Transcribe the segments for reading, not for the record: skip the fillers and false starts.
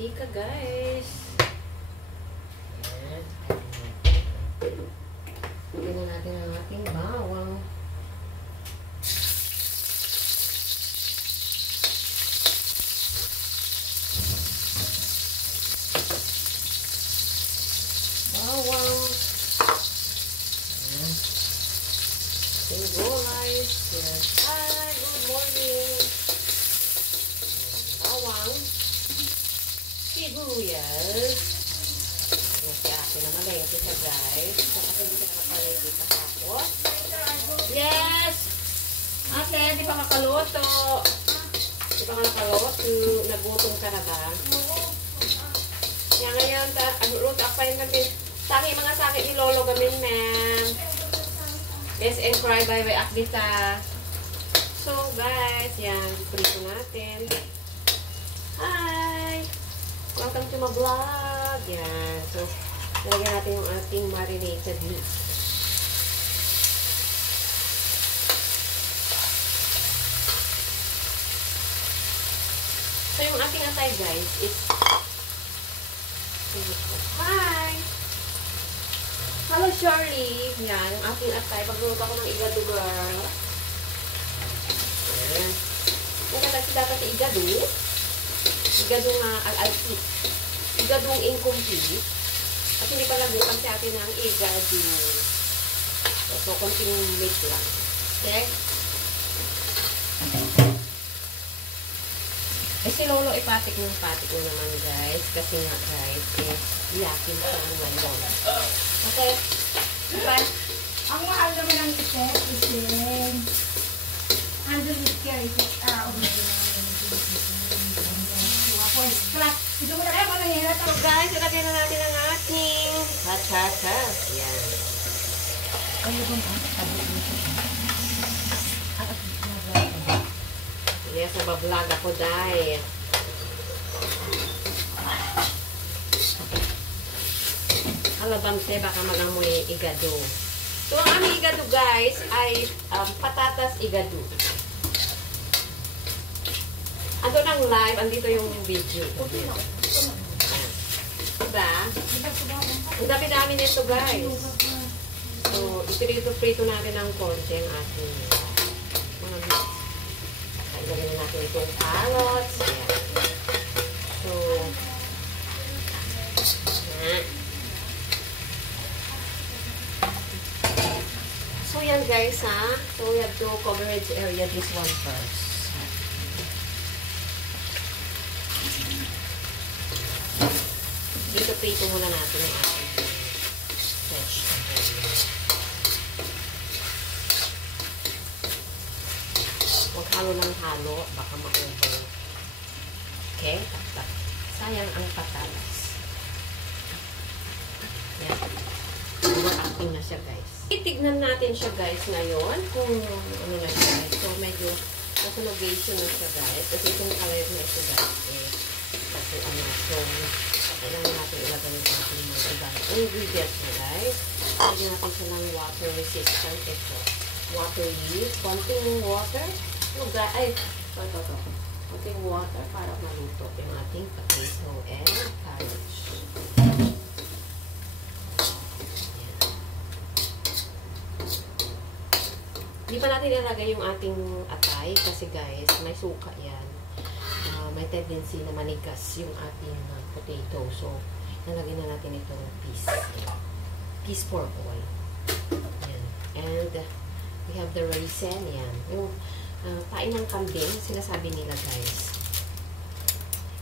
mantika, guys. Ayan. Lagyan na natin ang ating bawang. Bawang. Ayan. Gulay. Yes. Hi, good morning. Bawang. Sibuyas. Kasi akin na malengke siya, guys. Kasi hindi siya nakapalengke kahapon. Yes! Ate, di pa kakaluto. Di pa ka nakaluto. Nagutom ka na ba? Kaya ngayon, luto ako pa rin namin. Mga sakit ni Lolo gamin, ma'am. Yes, and cry by way akdita. So, guys, yan. Prito natin. Hi! Welcome to my vlog. Yan. So, nalagyan natin yung ating marinated meat. So, yung ating atay, guys, is... Hi! Hello, Shirley. Yan, yung ating atay. Pagluto ako ng igado, girl. Ayan. Nakalagsi dapat si igado. Igado nga al-alpit. Igado incomplete. At hindi pa lagutan sa atin ng igado. So, konting meat lang. Okay? Eh, si Lolo ipatik ng patik mo naman, guys. Kasi nga, guys, iyakin sa ngayon. Okay? Bye. Ang mahal naman ng iset, isin. Andun is care, iset, ito mo na kayo, manahira ito. So, guys, ilagay na natin ang ating patata. Yan. Yes, nabablog ako, dahil. Alabamse, baka magamoy igado. So, ang aming igado, guys, ay patatas igado. Ando ng live, andito yung video. Diba? Ang dami-dami nito, guys. So, iprito-prito natin ng konti ang ating mga meat. Ilagay na natin itong carrots. Ayan. So, so yan, guys, ha? So, we have to coverage area this one first. Dito prito muna natin yung ating vegetable. Huwag halo ng halo, baka ma-over. Okay? Sayang ang patatas. Yan. Overacting na siya, guys. Titignan natin siya, guys, ngayon kung ano na siya. So, medyo nasa navigation na siya, guys. Kasi itong color na ito, guys, kasi ano, so, kailangan natin ilagay yung ating mga ibang ingredients na, guys. Lagyan natin siya ng water resistant. Ito. Water use. Konting water. Ay, ito. Konting water para maluto yung ating potato and carrots. Hindi pa natin ilagay yung ating atay kasi, guys, may suka yan. May tendency na manigas yung ating potato. So, nalagay na natin itong piece. Piece for all. Yan. And, we have the raisin. Yan. Yung pain ng kambing, sinasabi nila, guys.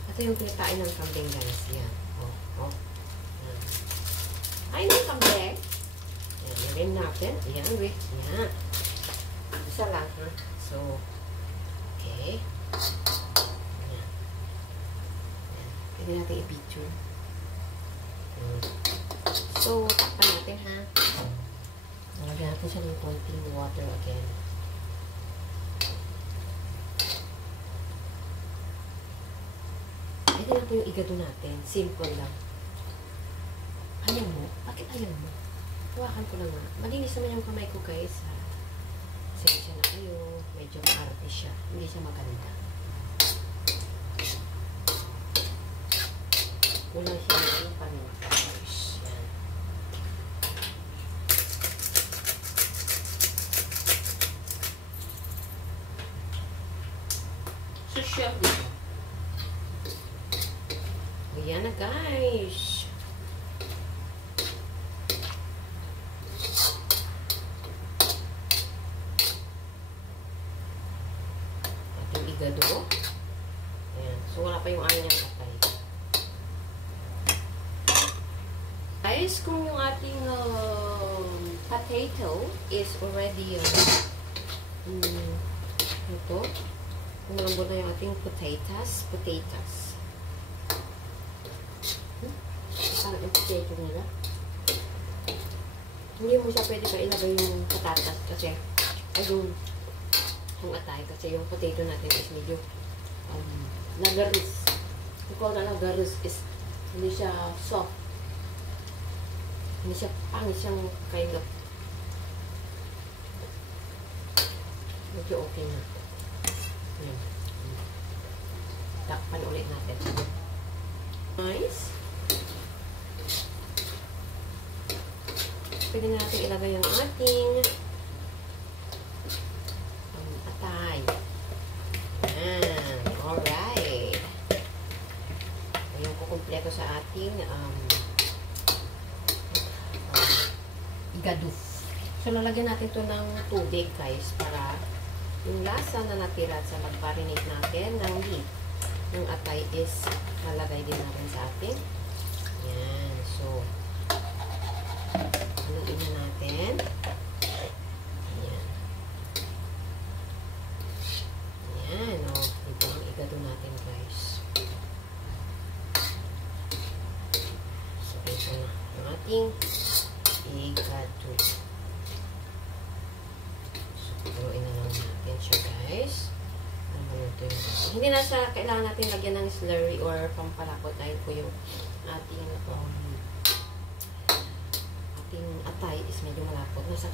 Ito yung pain ng kambing, guys. Yan. Oh. Yan. Pain ng kambing. Yan. Nilagay natin. Yan. Yan. Isa lang, ha? So, okay. Pwede natin i-picture. So, takpan natin, ha? Nalagyan natin siya ng konting water again. Pwede na po yung igado natin. Simple lang. Ayaw mo? Bakit ayaw mo? Hawakan ko na nga. Malinis naman yung kamay ko, guys, ha? Sensya na kayo. Medyo maarte siya. Hindi siya maganda. Kulang siya ng paminta. Yan. So, chef dito. Ayan na, guys. Ating igado. Ayan. So, wala pa yung ano niyang atay. Guys, kung yung ating potato is already ito, umambot na yung ating potatoes. Parang yung potato nila. Hindi mo siya pwede pa ilagay yung patatas kasi ay yung atay kasi yung potato natin is medyo lagaris. Ikaw na lagaris is hindi siya soft. Hindi siya pangis siyang kind of medyo okay na. Ayan. Takpan ulit natin. Nice. Pwede na natin ilagay yung ating atay. Ayan. Alright. Ayan ko kumpleto sa ating igado. So, lalagyan natin ito ng tubig, guys, para yung lasa na natira sa mag-marinate natin ng beef, ng atay is lalagay din natin sa ating. Yan. So, haluin na natin. Ayan. Ayan, o. Ito ang igado natin, guys. So, ito na yung ating igado. So, haluin na lang natin siya, guys. Hindi na siya kailangan natin lagyan ng slurry or pampalapot dahil po yung ating atay is medyo malapot. Nasa